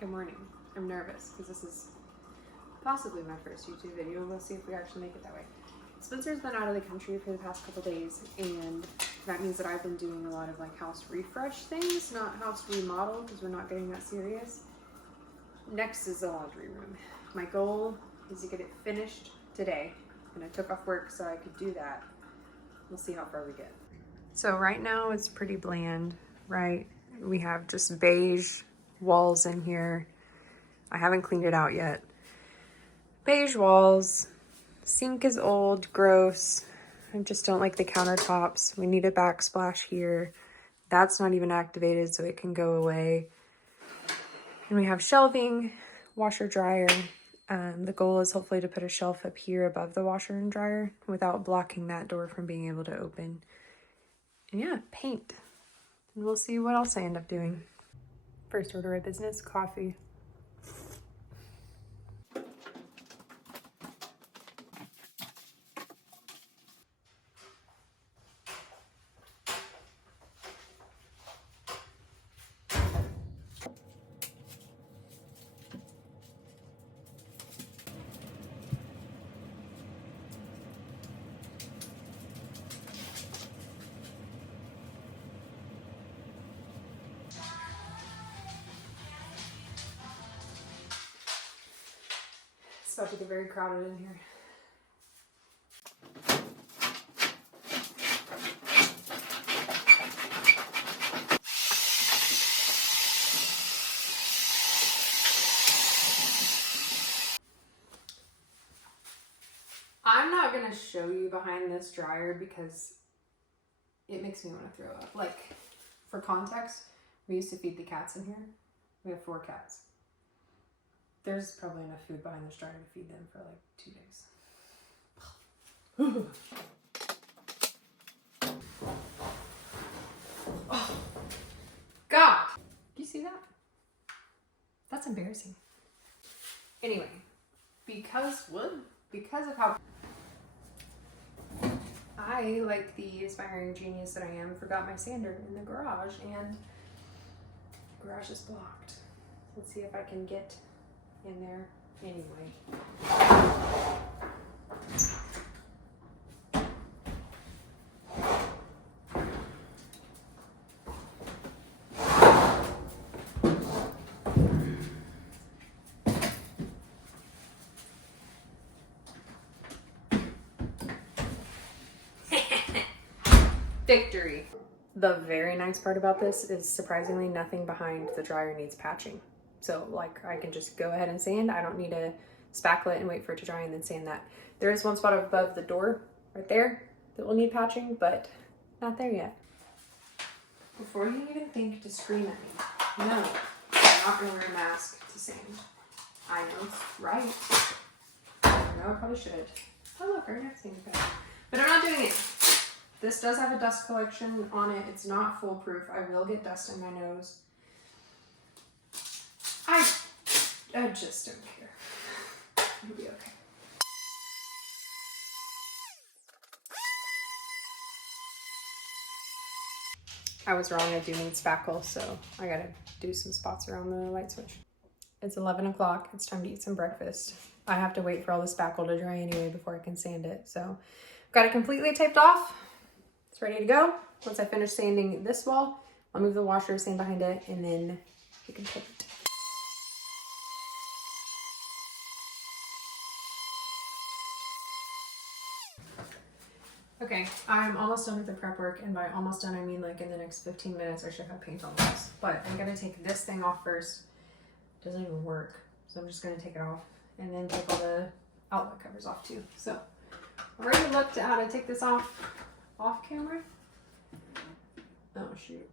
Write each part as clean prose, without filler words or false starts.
Good morning. I'm nervous because this is possibly my first YouTube video. We'll see if we actually make it that way. Spencer's been out of the country for the past couple days, and that means that I've been doing a lot of like house refresh things, not house remodel, because we're not getting that serious. Next is the laundry room. My goal is to get it finished today, and I took off work so I could do that. We'll see how far we get. So right now it's pretty bland, right? We have just beige walls in here. I haven't cleaned it out yet. Beige walls. Sink is old, gross. I just don't like the countertops. We need a backsplash here. That's not even activated, so it can go away. And we have shelving, washer, dryer. The goal is hopefully to put a shelf up here above the washer and dryer without blocking that door from being able to open. And yeah, paint. And we'll see what else I end up doing. First order of business, coffee. It's about to get very crowded in here. I'm not gonna show you behind this dryer because it makes me want to throw up. Like, for context, we used to feed the cats in here. We have 4 cats. There's probably enough food behind this dryer to feed them for like 2 days. Oh, God! Do you see that? That's embarrassing. Anyway, because of how I, like the aspiring genius that I am, forgot my sander in the garage, and the garage is blocked. Let's see if I can get in there anyway. Victory. The very nice part about this is surprisingly nothing behind the dryer needs patching. So like I can just go ahead and sand. I don't need to spackle it and wait for it to dry and then sand that. There is one spot above the door right there that will need patching, but not there yet. Before you even think to scream at me, no, I'm not gonna wear a mask to sand. I know it's right. I know I probably should. Oh look, our next thing's better. But I'm not doing it. This does have a dust collection on it. It's not foolproof. I will get dust in my nose. I just don't care. It'll be okay. I was wrong. I do need spackle, so I gotta do some spots around the light switch. It's 11 o'clock. It's time to eat some breakfast. I have to wait for all the spackle to dry anyway before I can sand it. So I've got it completely taped off. It's ready to go. Once I finish sanding this wall, I'll move the washer, sand behind it, and then we can paint. Okay, I'm almost done with the prep work, and by almost done I mean like in the next 15 minutes I should have paint on this. But I'm gonna take this thing off first. It doesn't even work, so I'm just gonna take it off and then take all the outlet covers off too. So I already looked at how to take this off camera. Oh shoot.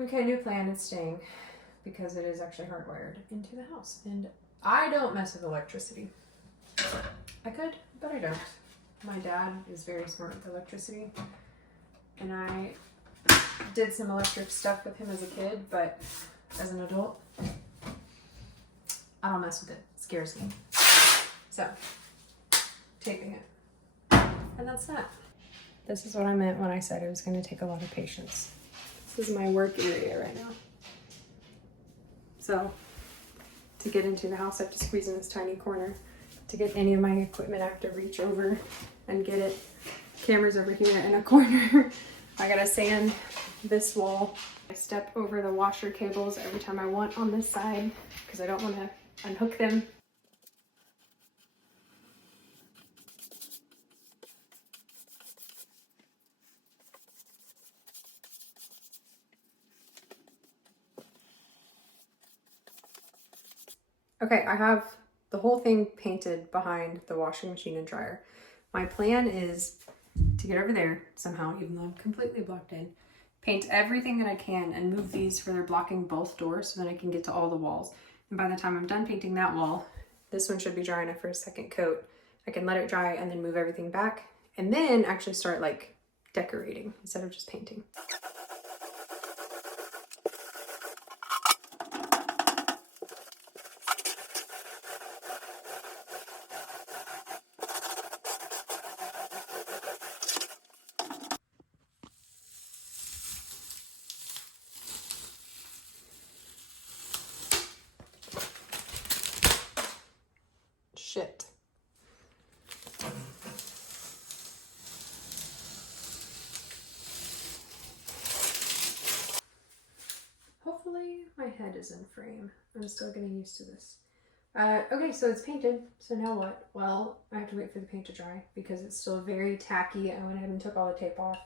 Okay, new plan. It's staying because it is actually hardwired into the house, and I don't mess with electricity. I could, but I don't. My dad is very smart with electricity, and I did some electric stuff with him as a kid, but as an adult, I don't mess with it. It scares me. So, taping it. And that's that. This is what I meant when I said it was going to take a lot of patience. This is my work area right now. So to get into the house, I have to squeeze in this tiny corner. To get any of my equipment, I have to reach over and get it. Camera's over here in a corner. I gotta sand this wall. I step over the washer cables every time I want on this side because I don't want to unhook them. Okay, I have the whole thing painted behind the washing machine and dryer. My plan is to get over there somehow, even though I'm completely blocked in, paint everything that I can and move these where they're blocking both doors so that I can get to all the walls. And by the time I'm done painting that wall, this one should be dry enough for a second coat. I can let it dry and then move everything back and then actually start like decorating instead of just painting. Shit. Hopefully my head is in frame. I'm still getting used to this. Okay, so it's painted. So now what? Well, I have to wait for the paint to dry because it's still very tacky. I went ahead and took all the tape off.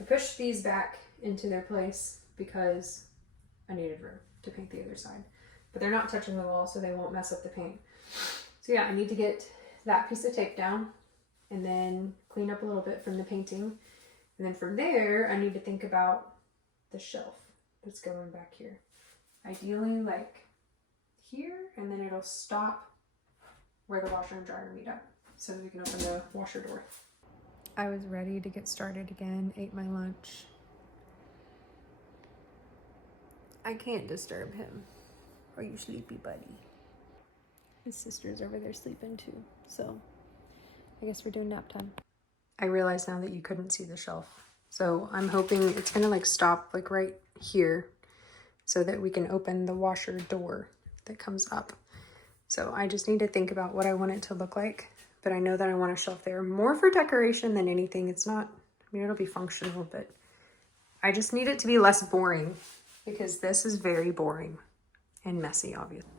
I pushed these back into their place because I needed room to paint the other side. But they're not touching the wall, so they won't mess up the paint. So yeah, I need to get that piece of tape down and then clean up a little bit from the painting. And then from there, I need to think about the shelf that's going back here. Ideally like here, and then it'll stop where the washer and dryer meet up so that we can open the washer door. I was ready to get started again, ate my lunch. I can't disturb him. Are you sleepy, buddy? His sister's over there sleeping too, so I guess we're doing nap time. I realize now that you couldn't see the shelf, so I'm hoping it's gonna like stop like right here so that we can open the washer door that comes up. So I just need to think about what I want it to look like, but I know that I want a shelf there more for decoration than anything. It's not, I mean, it'll be functional, but I just need it to be less boring because this is very boring and messy, obviously.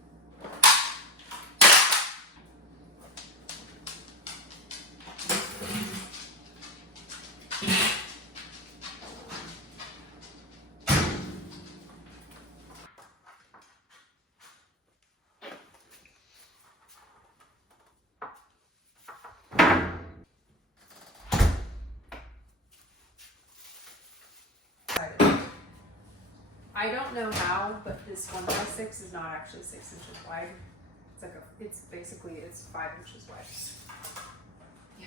I don't know how, but this 1x6 is not actually 6 inches wide. It's like it's 5 inches wide. Yeah.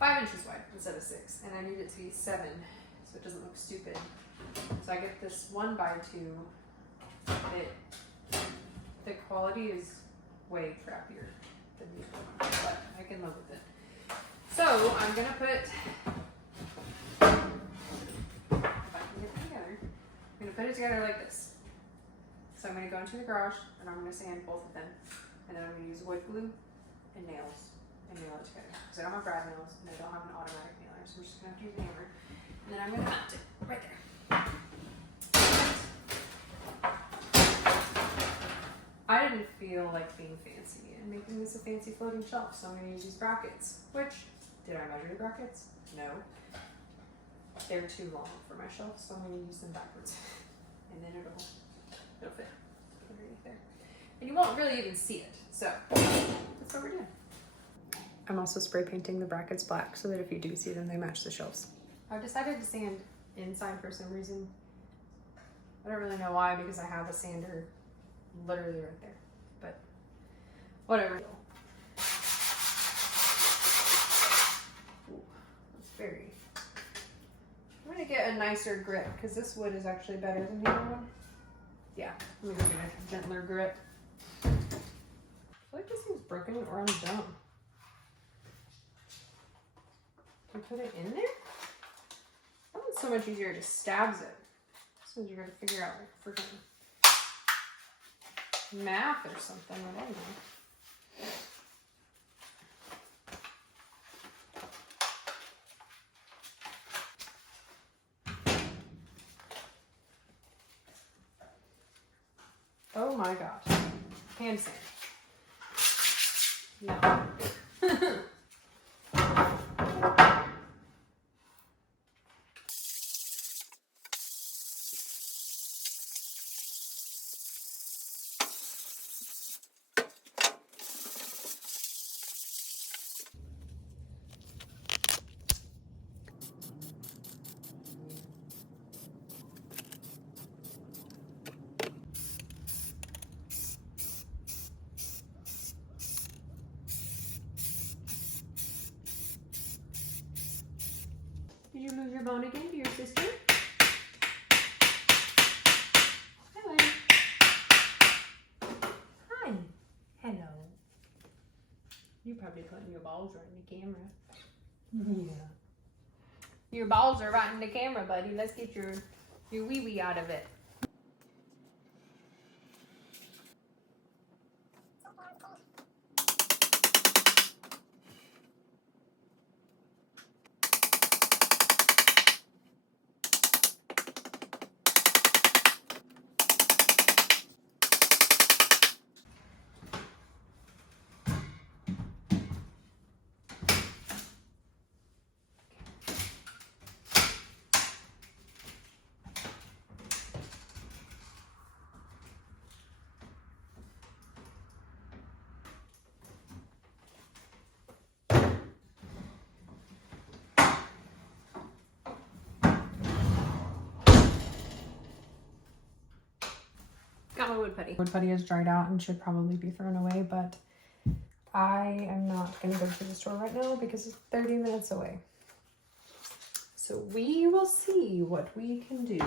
5 inches wide instead of 6, and I need it to be 7 so it doesn't look stupid. So I get this 1x2. The quality is way crappier than these ones, but I can live with it. So I'm gonna put. I'm going to put it together like this. So I'm going to go into the garage and I'm going to sand both of them. And then I'm going to use wood glue and nails and nail it together. Because I don't have brad nails and I don't have an automatic nailer. So I'm just going to have to use a hammer. And then I'm going to mount it right there. I didn't feel like being fancy and making this a fancy floating shelf. So I'm going to use these brackets. Which, did I measure the brackets? No. They're too long for my shelf, so I'm going to use them backwards. And then it'll fit underneath there. And you won't really even see it. So that's what we're doing. I'm also spray painting the brackets black so that if you do see them, they match the shelves. I've decided to sand inside for some reason. I don't really know why, because I have a sander literally right there. But whatever. Ooh, that's very... I'm gonna get a nicer grip because this wood is actually better than the other one. Yeah, I'm gonna get a gentler grip. I feel like this thing's broken or I'm dumb. Do I put it in there? That one It's so much easier to stabs it. So you're gonna figure out like freaking math or something. I don't know. Oh my gosh. Hand sand. No. Did you move your bone again to your sister? Hello. Hi. Hello. You're probably putting your balls right in the camera. Yeah. Your balls are right in the camera, buddy. Let's get your wee-wee out of it. Got my wood putty. Wood putty is dried out and should probably be thrown away, but I am not going to go to the store right now because it's 30 minutes away. So we will see what we can do.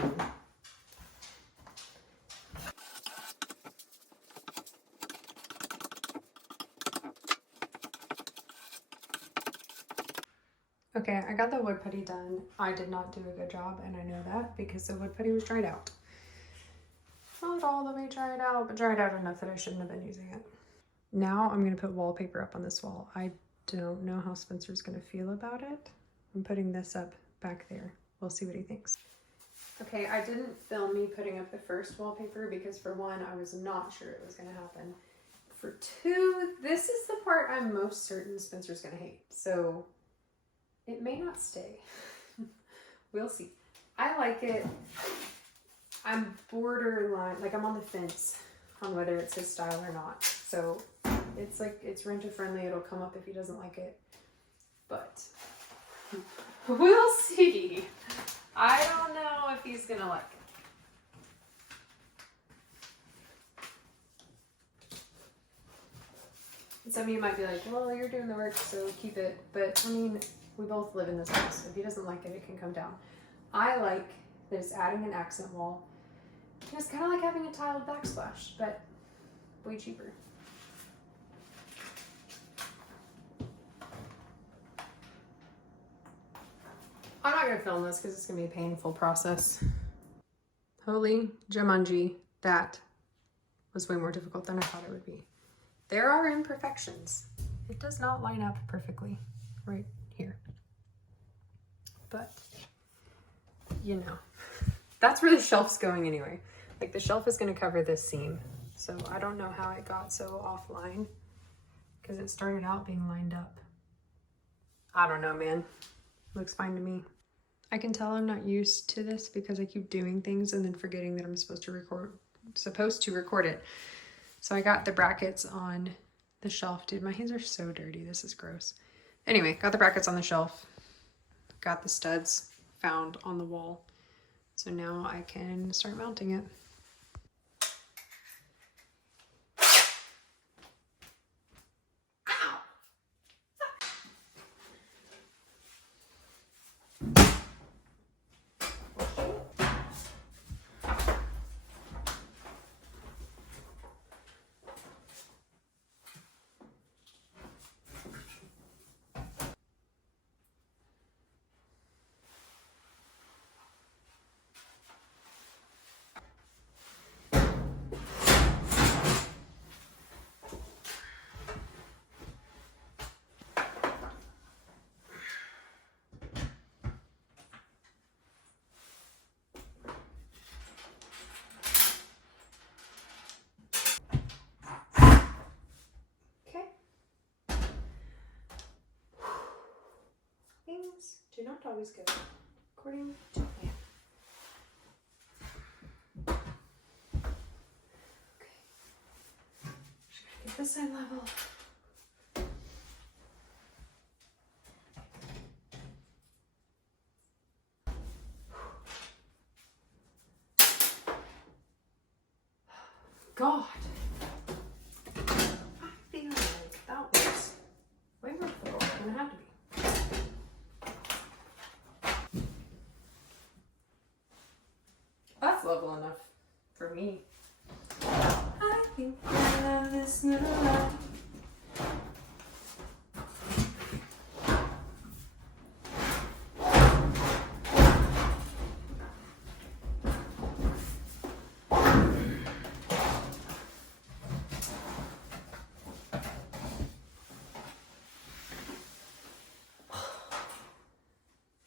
Okay, I got the wood putty done. I did not do a good job, and I know that because the wood putty was dried out. Not all the way dried out, but dried out enough that I shouldn't have been using it. Now I'm going to put wallpaper up on this wall. I don't know how Spencer's going to feel about it. I'm putting this up back there. We'll see what he thinks. Okay, I didn't film me putting up the first wallpaper because for one, I was not sure it was going to happen. For two, this is the part I'm most certain Spencer's going to hate. So it may not stay. We'll see. I like it. I'm borderline, like I'm on the fence on whether it's his style or not. So it's like, it's renter friendly. It'll come up if he doesn't like it, but we'll see. I don't know if he's gonna like it. Some of you might be like, well, you're doing the work, so keep it. But I mean, we both live in this house. If he doesn't like it, it can come down. I like this adding an accent wall. It's kind of like having a tiled backsplash, but way cheaper. I'm not going to film this because it's going to be a painful process. Holy Jumanji, that was way more difficult than I thought it would be. There are imperfections. It does not line up perfectly right here. But, you know, that's where the shelf's going anyway. Like the shelf is going to cover this seam. So I don't know how it got so offline because it started out being lined up. I don't know, man. Looks fine to me. I can tell I'm not used to this because I keep doing things and then forgetting that I'm supposed to record it. So I got the brackets on the shelf. Dude, my hands are so dirty. This is gross. Anyway, got the brackets on the shelf. Got the studs found on the wall. So now I can start mounting it. not always go according to plan. Okay. Just gotta get this side level. God. I feel like that was way more thorough than it had to be. That's level enough for me. I think love is new life.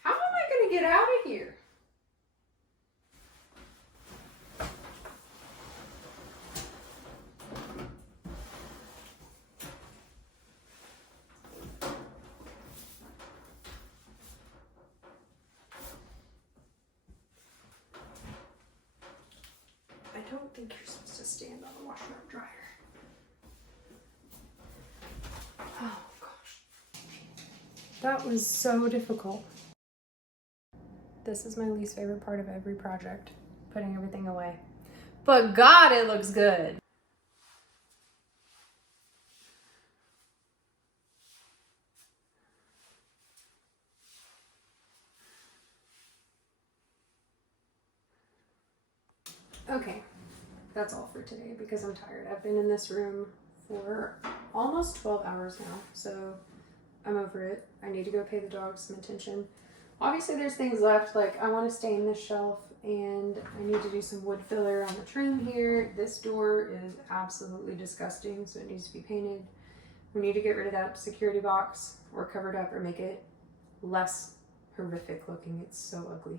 How am I going to get out of here? I don't think you're supposed to stand on the washer and dryer. Oh gosh. That was so difficult. This is my least favorite part of every project, putting everything away. But God, it looks good. Okay, that's all for today because I'm tired. I've been in this room for almost 12 hours now, so I'm over it. I need to go pay the dogs some attention. Obviously there's things left, like I want to stain this shelf and I need to do some wood filler on the trim here. This door is absolutely disgusting, so it needs to be painted. We need to get rid of that security box or cover it up or make it less horrific looking. It's so ugly.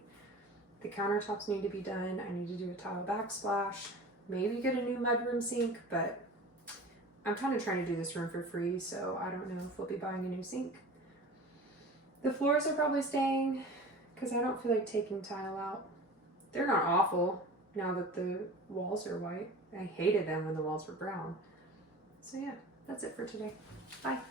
The countertops need to be done. I need to do a tile backsplash, maybe get a new mudroom sink, but I'm kind of trying to do this room for free, so I don't know if we'll be buying a new sink. The floors are probably staying because I don't feel like taking tile out. They're not awful now that the walls are white. I hated them when the walls were brown. So yeah, that's it for today. Bye.